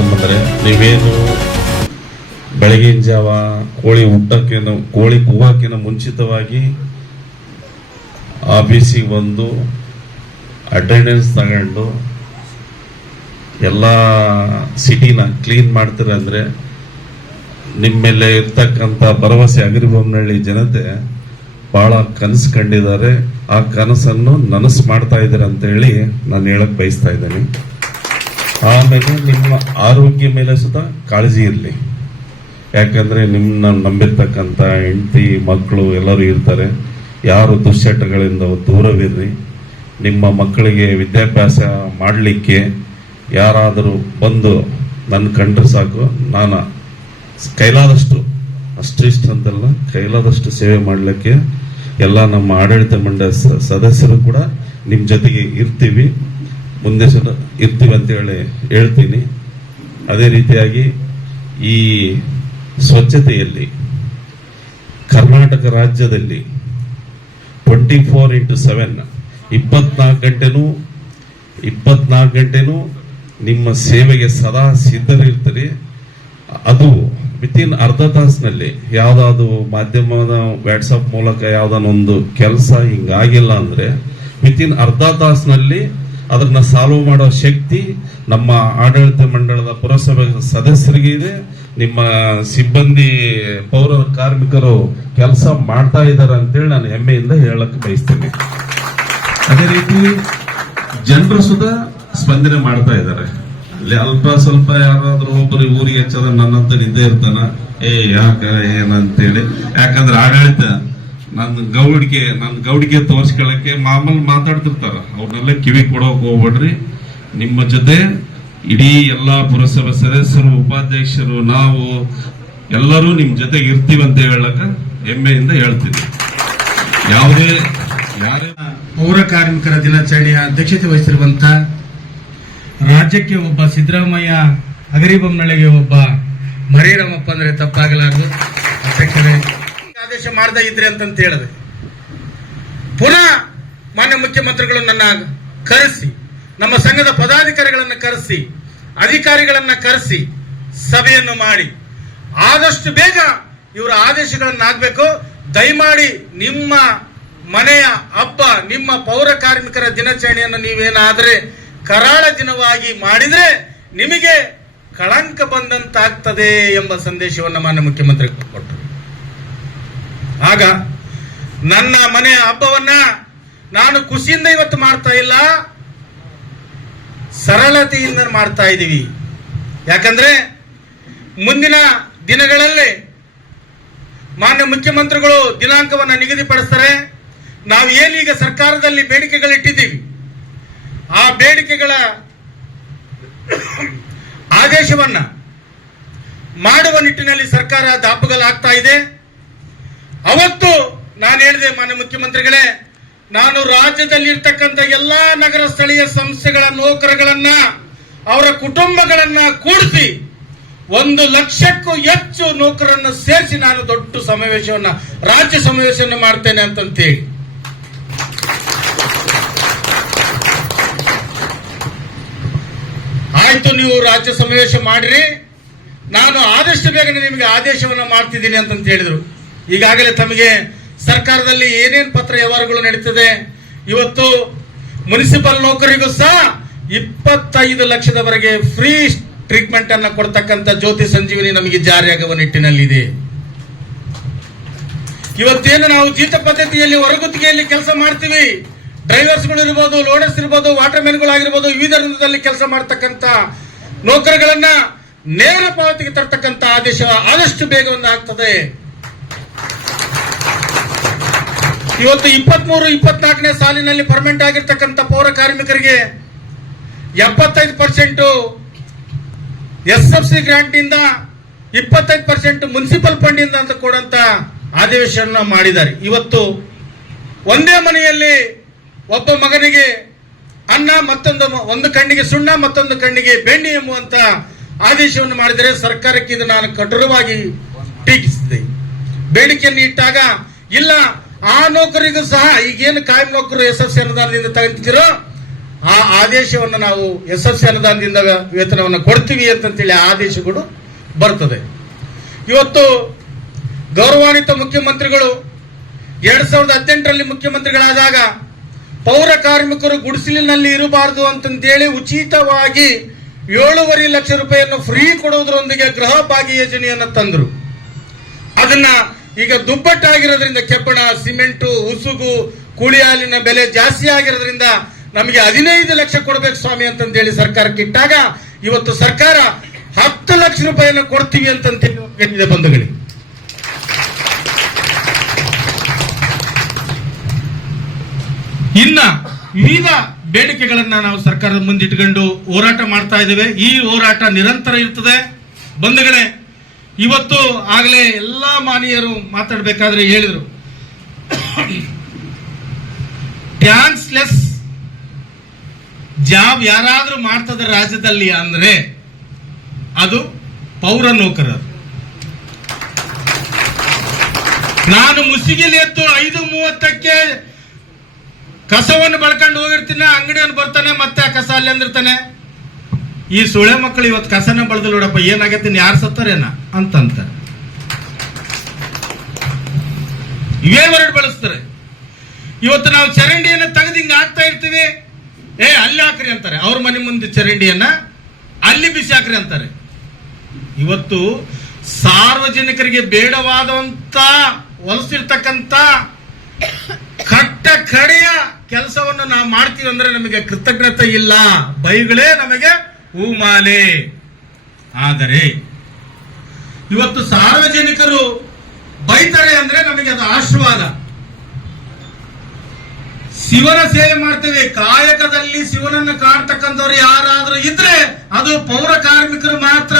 ಅಂತಂದ್ರೆ ನೀವೇನು ಬೆಳಗಿನ ಜಾವ ಕೋಳಿ ಊಟಕ್ಕೆ ಕೋಳಿ ಕೂಗಕ್ಕಿಂತ ಮುಂಚಿತವಾಗಿ ಆಫೀಸಿಗೆ ಬಂದು ಅಟೆಂಡೆನ್ಸ್ ತಗೊಂಡು ಎಲ್ಲ ಸಿಟಿನ ಕ್ಲೀನ್ ಮಾಡ್ತೀರ ಅಂದ್ರೆ ನಿಮ್ಮ ಮೇಲೆ ಇರ್ತಕ್ಕಂಥ ಭರವಸೆ ಅಗಿರಿಬೊಮ್ಮನಹಳ್ಳಿ ಜನತೆ ಬಹಳ ಕನಸು ಕಂಡಿದ್ದಾರೆ. ಆ ಕನಸನ್ನು ನನಸು ಮಾಡ್ತಾ ಇದ್ದಾರೆ ಅಂತ ಹೇಳಿ ನಾನು ಹೇಳಕ್ ಬಯಸ್ತಾ ಇದ್ದೇನೆ. ಆಮೇಲೆ ನಿಮ್ಮ ಆರೋಗ್ಯ ಮೇಲೆ ಸುತ ಕಾಳಜಿ ಇರಲಿ. ಯಾಕಂದ್ರೆ ನಿಮ್ಮನ್ನ ನಂಬಿರ್ತಕ್ಕಂಥ ಹೆಂಡತಿ ಮಕ್ಕಳು ಎಲ್ಲರೂ ಇರ್ತಾರೆ. ಯಾರು ದುಶ್ಚಟಗಳಿಂದ ದೂರವಿರ್ರಿ. ನಿಮ್ಮ ಮಕ್ಕಳಿಗೆ ವಿದ್ಯಾಭ್ಯಾಸ ಮಾಡಲಿಕ್ಕೆ ಯಾರಾದರೂ ಬಂದು ನನ್ನ ಕಂಡ್ರೆ ಸಾಕು. ನಾನು ಕೈಲಾದಷ್ಟು ಅಷ್ಟು ಇಷ್ಟ ಅಂತಲ್ಲ, ಕೈಲಾದಷ್ಟು ಸೇವೆ ಮಾಡಲಿಕ್ಕೆ ಎಲ್ಲ ನಮ್ಮ ಆಡಳಿತ ಮಂಡಳ ಸದಸ್ಯರು ಕೂಡ ನಿಮ್ಮ ಜೊತೆಗೆ ಇರ್ತೀವಿ. ಮುಂದೆ ಸಲ ಇರ್ತೀವಿ ಅಂತ ಹೇಳಿ ಹೇಳ್ತೀನಿ. ಅದೇ ರೀತಿಯಾಗಿ ಈ ಸ್ವಚ್ಛತೆಯಲ್ಲಿ ಕರ್ನಾಟಕ ರಾಜ್ಯದಲ್ಲಿ ಟ್ವೆಂಟಿ ಫೋರ್ ಇಂಟು ಸೆವೆನ್ ಇಪ್ಪತ್ನಾಲ್ಕು ಗಂಟೆನೂ ಇಪ್ಪತ್ನಾಲ್ಕು ಗಂಟೆನೂ ನಿಮ್ಮ ಸೇವೆಗೆ ಸದಾ ಸಿದ್ಧರಿರ್ತೀರಿ ಅದು ವಿತಿನ್ ಅರ್ಧ ತಾಸಿನಲ್ಲಿ ಯಾವುದಾದ್ರು ಮಾಧ್ಯಮದ ವ್ಯಾಟ್ಸಪ್ ಮೂಲಕ ಯಾವ್ದಾನೊಂದು ಕೆಲಸ ಹಿಂಗಾಗಿಲ್ಲ ಅಂದ್ರೆ ವಿತಿನ್ ಅರ್ಧ ತಾಸಿನಲ್ಲಿ ಅದನ್ನ ಸಾಲ್ವ್ ಮಾಡೋ ಶಕ್ತಿ ನಮ್ಮ ಆಡಳಿತ ಮಂಡಳದ ಪುರಸಭೆ ಸದಸ್ಯರಿಗೆ ಇದೆ. ನಿಮ್ಮ ಸಿಬ್ಬಂದಿ ಪೌರ ಕಾರ್ಮಿಕರು ಕೆಲಸ ಮಾಡ್ತಾ ಇದ್ದಾರೆ ಅಂತೇಳಿ ನಾನು ಹೆಮ್ಮೆಯಿಂದ ಹೇಳಕ್ ಬಯಸ್ತೇನೆ. ಅದೇ ರೀತಿ ಜನರು ಸುದ ಸ್ಪಂದನೆ ಮಾಡ್ತಾ ಇದ್ದಾರೆ. ಅಲ್ಲಿ ಅಲ್ಪ ಸ್ವಲ್ಪ ಯಾರಾದ್ರೂ ಒಬ್ಬರು ಊರಿಗೆ ಹಚ್ಚದ ನನ್ನಂತ ನಿದ್ದೆ ಇರ್ತಾನ, ಏ ಯಾಕ, ಏನಂತೇಳಿ. ಯಾಕಂದ್ರೆ ಆಡಳಿತ ನನ್ನ ಗೌಡಿಗೆ ನನ್ನ ಗೌಡಿಗೆ ತೋರ್ಸ್ಕೊಳಕ್ಕೆ ಮಾಮೂಲಿ ಮಾತಾಡ್ತಿರ್ತಾರೆ. ಅವ್ರನ್ನೆಲ್ಲ ಕಿವಿ ಕೊಡೋಕೆ ಹೋಗ್ಬೇಡ್ರಿ. ನಿಮ್ಮ ಜೊತೆ ಇಡೀ ಎಲ್ಲಾ ಪುರಸಭೆ ಸದಸ್ಯರು, ಉಪಾಧ್ಯಕ್ಷರು, ನಾವು ಎಲ್ಲರೂ ನಿಮ್ಮ ಜೊತೆ ಇರ್ತೀವಂತ ಹೇಳಕ ಹೆಮ್ಮೆಯಿಂದ ಹೇಳ್ತೀನಿ. ಯಾವುದೇ, ಯಾರೇ ಪೌರ ಕಾರ್ಮಿಕರ ದಿನಾಚರಣೆಯ ಅಧ್ಯಕ್ಷತೆ ವಹಿಸಿರುವಂತ ರಾಜ್ಯಕ್ಕೆ ಒಬ್ಬ ಸಿದ್ದರಾಮಯ್ಯ ಹಗರಿಬೊಮ್ಮನಳ್ಳಿಗೆ ಒಬ್ಬ ಮರೀರಾಮಪ್ಪ ಅಂದ್ರೆ ತಪ್ಪಾಗಲಾರದು. ಅಧ್ಯಕ್ಷರೇ ಆದೇಶ ಮಾಡದೇ ಇದ್ರಿ ಅಂತಂತ ಹೇಳಿದೆ ಪುನಃ ಮಾನ್ಯ ಮುಖ್ಯಮಂತ್ರಿಗಳು ನನ್ನ ಕರೆಸಿ, ನಮ್ಮ ಸಂಘದ ಪದಾಧಿಕಾರಿಗಳನ್ನ ಕರೆಸಿ, ಅಧಿಕಾರಿಗಳನ್ನ ಕರೆಸಿ ಸಭೆಯನ್ನು ಮಾಡಿ. ಆದಷ್ಟು ಬೇಗ ಇವರ ಆದೇಶಗಳನ್ನಾಗಬೇಕು. ದಯಮಾಡಿ ನಿಮ್ಮ ಮನೆಯ ಹಬ್ಬ ನಿಮ್ಮ ಪೌರ ಕಾರ್ಮಿಕರ ದಿನಾಚರಣೆಯನ್ನು ನೀವೇನಾದರೆ ಕರಾಳ ದಿನವಾಗಿ ಮಾಡಿದ್ರೆ ನಿಮಗೆ ಕಳಂಕ ಬಂದಂತಾಗ್ತದೆ ಎಂಬ ಸಂದೇಶವನ್ನು ಮಾನ್ಯ ಮುಖ್ಯಮಂತ್ರಿ ಕೊಟ್ಟರು. ಆಗ ನನ್ನ ಮನೆಯ ಹಬ್ಬವನ್ನ ನಾನು ಖುಷಿಯಿಂದ ಇವತ್ತು ಮಾಡ್ತಾ ಇಲ್ಲ. ಸರಳತೆಯಿಂದ ಮಾಡ್ತಾ ಇದ್ದೀವಿ. ಯಾಕಂದ್ರೆ ಮುಂದಿನ ದಿನಗಳಲ್ಲಿ ಮಾನ್ಯ ಮುಖ್ಯಮಂತ್ರಿಗಳು ದಿನಾಂಕವನ್ನ ನಿಗದಿಪಡಿಸ್ತಾರೆ. ನಾವು ಏನೀಗ ಸರ್ಕಾರದಲ್ಲಿ ಬೇಡಿಕೆಗಳಿಟ್ಟಿದ್ದೀವಿ. ಆ ಬೇಡಿಕೆಗಳ ಆದೇಶವನ್ನ ಮಾಡುವ ನಿಟ್ಟಿನಲ್ಲಿ ಸರ್ಕಾರ ದಾಪುಗಲಾಗ್ತಾ ಇದೆ. ಅವತ್ತು ನಾನು ಹೇಳಿದೆ, ಮಾನ್ಯ ಮುಖ್ಯಮಂತ್ರಿಗಳೇ, ನಾನು ರಾಜ್ಯದಲ್ಲಿ ಇರ್ತಕ್ಕಂಥ ಎಲ್ಲಾ ನಗರ ಸ್ಥಳೀಯ ಸಂಸ್ಥೆಗಳ ನೌಕರಗಳನ್ನ, ಅವರ ಕುಟುಂಬಗಳನ್ನ ಕೂಡಿಸಿ, ಒಂದು ಲಕ್ಷಕ್ಕೂ ಹೆಚ್ಚು ನೌಕರನ್ನು ಸೇರಿಸಿ ನಾನು ದೊಡ್ಡ ಸಮಾವೇಶವನ್ನ, ರಾಜ್ಯ ಸಮಾವೇಶವನ್ನು ಮಾಡ್ತೇನೆ ಅಂತಂತೇಳಿ. ಆಯ್ತು, ನೀವು ರಾಜ್ಯ ಸಮಾವೇಶ ಮಾಡಿರಿ. ನಾನು ಆದಷ್ಟು ಬೇಗನೆ ನಿಮಗೆ ಆದೇಶವನ್ನ ಮಾಡ್ತಿದ್ದೀನಿ ಅಂತಂತ ಹೇಳಿದ್ರು. ಈಗಾಗಲೇ ತಮಗೆ ಸರ್ಕಾರದಲ್ಲಿ ಏನೇನು ಪತ್ರ ವ್ಯವಹಾರಗಳು ನಡೀತದೆ, ಇವತ್ತು ಮುನಿಸಿಪಲ್ ನೌಕರಿಗೂ ಸಹ ಇಪ್ಪತ್ತೈದು ಲಕ್ಷದವರೆಗೆ ಫ್ರೀ ಟ್ರೀಟ್ಮೆಂಟ್ ಅನ್ನ ಕೊಡ್ತಕ್ಕಂಥ ಜ್ಯೋತಿ ಸಂಜೀವಿನಿ ನಮಗೆ ಜಾರಿಯಾಗುವ ನಿಟ್ಟಿನಲ್ಲಿದೆ. ಇವತ್ತೇನು ನಾವು ಜೀತ ಪದ್ಧತಿಯಲ್ಲಿ ಹೊರಗುತ್ತಿಗೆಯಲ್ಲಿ ಕೆಲಸ ಮಾಡ್ತೀವಿ. ಡ್ರೈವರ್ಸ್ಗಳು ಇರ್ಬೋದು, ಲೋಡರ್ಸ್ ಇರ್ಬೋದು, ವಾಟರ್ ಮ್ಯಾನ್ಗಳಾಗಿರ್ಬೋದು ವಿವಿಧ ರಂಗದಲ್ಲಿ ಕೆಲಸ ಮಾಡ್ತಕ್ಕಂಥ ನೌಕರಗಳನ್ನ ನೇರ ಪಾವತಿಗೆ ತರ್ತಕ್ಕಂಥ ಆದೇಶ ಆದಷ್ಟು ಬೇಗ ಆಗ್ತದೆ. ಇವತ್ತು ಇಪ್ಪತ್ಮೂರು, ಇಪ್ಪತ್ನಾಲ್ಕನೇ ಸಾಲಿನಲ್ಲಿ ಪರ್ಮನೆಂಟ್ ಆಗಿರ್ತಕ್ಕಂಥ ಪೌರ ಕಾರ್ಮಿಕರಿಗೆ ಎಪ್ಪತ್ತೈದು percent S F C grant ಇಂದ ಇಪ್ಪತ್ತೈದು ಪರ್ಸೆಂಟ್ ಮುನ್ಸಿಪಲ್ ಫಂಡ್ ಇಂದ ಅಂತ ಕೊಡಂತ ಆದೇಶವನ್ನು ಮಾಡಿದ್ದಾರೆ. ಇವತ್ತು ಒಂದೇ ಮನೆಯಲ್ಲಿ ಒಬ್ಬ ಮಗನಿಗೆ ಅನ್ನ ಮತ್ತೊಂದು ಒಂದು ಕಣ್ಣಿಗೆ ಸುಣ್ಣ, ಮತ್ತೊಂದು ಕಣ್ಣಿಗೆ ಬೆಣ್ಣೆ ಎಂಬುವಂತ ಆದೇಶವನ್ನು ಮಾಡಿದರೆ ಸರ್ಕಾರಕ್ಕೆ ಇದು ನಾನು ಕಠೋರವಾಗಿ ಟೀಕಿಸಿದೆ ಬೇಡಿಕೆಯನ್ನು ಇಟ್ಟಾಗ, ಇಲ್ಲ ಆ ನೌಕರಿಗೂ ಸಹ ಈಗೇನು ಕಾಯಂ ನೌಕರು ಎಸ್ ಎಫ್ ಸಿ ಅನುದಾನದಿಂದ ತಗೊಂತಿರೋ ಆ ಆದೇಶವನ್ನು ನಾವು ಎಸ್ ಸಿ ಅನುದಾನದಿಂದ ವೇತನವನ್ನು ಕೊಡ್ತೀವಿ ಅಂತಂತೇಳಿ ಆದೇಶ ಆದೇಶಗಳು ಬರ್ತದೆ. ಇವತ್ತು ಗೌರವಾನ್ವಿತ ಮುಖ್ಯಮಂತ್ರಿಗಳು ಎರಡ್ ಸಾವಿರದ ಹದಿನೆಂಟರಲ್ಲಿ ಮುಖ್ಯಮಂತ್ರಿಗಳಾದಾಗ ಪೌರ ಕಾರ್ಮಿಕರು ಗುಡಿಸಲಿನಲ್ಲಿ ಇರಬಾರದು ಅಂತಂತೇಳಿ ಉಚಿತವಾಗಿ ಏಳೂವರೆ ಲಕ್ಷ ರೂಪಾಯಿಯನ್ನು ಫ್ರೀ ಕೊಡುವುದರೊಂದಿಗೆ ಗೃಹ ಭಾಗ್ಯ ಯೋಜನೆಯನ್ನು ತಂದರು. ಅದನ್ನ ಈಗ ದುಪ್ಪಟ್ಟಾಗಿರೋದ್ರಿಂದ ಕೆಬ್ಬಣ ಸಿಮೆಂಟು, ಉಸುಗು ಕೂಳಿ ಹಾಲಿನ ಬೆಲೆ ಜಾಸ್ತಿ ಆಗಿರೋದ್ರಿಂದ ನಮಗೆ ಹದಿನೈದು ಲಕ್ಷ ಕೊಡಬೇಕು ಸ್ವಾಮಿ ಅಂತಂದೇಳಿ ಸರ್ಕಾರಕ್ಕೆ ಇಟ್ಟಾಗ ಇವತ್ತು ಸರ್ಕಾರ ಹತ್ತು ಲಕ್ಷ ರೂಪಾಯಿಯನ್ನು ಕೊಡ್ತೀವಿ ಅಂತಂತೇಳಿ ಬಂಧುಗಳಿಗೆ ಇನ್ನ ವಿವಿಧ ಬೇಡಿಕೆಗಳನ್ನ ನಾವು ಸರ್ಕಾರದ ಮುಂದಿಟ್ಕೊಂಡು ಹೋರಾಟ ಮಾಡ್ತಾ ಇದ್ದೇವೆ. ಈ ಹೋರಾಟ ನಿರಂತರ ಇರ್ತದೆ. ಬಂಧುಗಳೇ ಇವತ್ತು ಆಗಲೇ ಎಲ್ಲ ಮಾನೀಯರು ಮಾತಾಡಬೇಕಾದ್ರೆ ಹೇಳಿದರು. ಟ್ಯಾನ್ಸ್ಲೆಸ್ ಜಾಬ್ ಯಾರಾದರೂ ಮಾಡ್ತದ ರಾಜ್ಯದಲ್ಲಿ ಅಂದರೆ ಅದು ಪೌರ ನೌಕರರು ನಾನು ಮುಸುಗಿಲಿ ಎತ್ತು ಐದು ಮೂವತ್ತಕ್ಕೆ ಕಸವನ್ನು ಬಳ್ಕೊಂಡು ಹೋಗಿರ್ತೀನಿ ಅಂಗಡಿಯನ್ನು ಬರ್ತಾನೆ, ಮತ್ತೆ ಆ ಕಸ ಅಲ್ಲಿ ಅಂದಿರ್ತಾನೆ ಈ ಸುಳೆ ಮಕ್ಕಳು ಇವತ್ತು ಕಸನ ಬಳದಲ್ ನೋಡಪ್ಪ ಏನಾಗತ್ತೆ ಯಾರು ಸತ್ತಾರೇನ? ಅಂತಂತ. ಇವೇ ವರ್ಡ್ ಬಳಸ್ತಾರೆ? ಇವತ್ತು ನಾವು ಚರಂಡಿಯನ್ನು ತೆಗೆದು ಹಿಂಗ ಹಾಕ್ತಾ ಇರ್ತೀವಿ. ಏ, ಅಲ್ಲಿ ಹಾಕ್ರಿ ಅಂತಾರೆ. ಅವ್ರ ಮನೆ ಮುಂದೆ ಚರಂಡಿಯನ್ನ ಅಲ್ಲಿ ಬಿಸಿ ಹಾಕ್ರಿ ಅಂತಾರೆ. ಇವತ್ತು ಸಾರ್ವಜನಿಕರಿಗೆ ಬೇಡವಾದಂತ, ಹೊಲಸಿರ್ತಕ್ಕಂತ ಕಟ್ಟ ಕಡೆಯ ಕೆಲಸವನ್ನು ನಾವು ಮಾಡ್ತೀವಿ ಅಂದ್ರೆ ನಮಗೆ ಕೃತಜ್ಞತೆ ಇಲ್ಲ. ಬೈಗಳೇ ನಮಗೆ ಹೂಮಾಲೆ. ಆದರೆ, ಇವತ್ತು ಸಾರ್ವಜನಿಕರು ಬೈತಾರೆ ಅಂದ್ರೆ ನಮಗೆ ಅದು ಆಶೀರ್ವಾದ. ಶಿವನ ಸೇವೆ ಮಾಡ್ತೇವೆ. ಕಾಯಕದಲ್ಲಿ ಶಿವನನ್ನು ಕಾಣ್ತಕ್ಕಂಥವ್ರು ಯಾರಾದ್ರೂ ಇದ್ರೆ ಅದು ಪೌರ ಕಾರ್ಮಿಕರು ಮಾತ್ರ.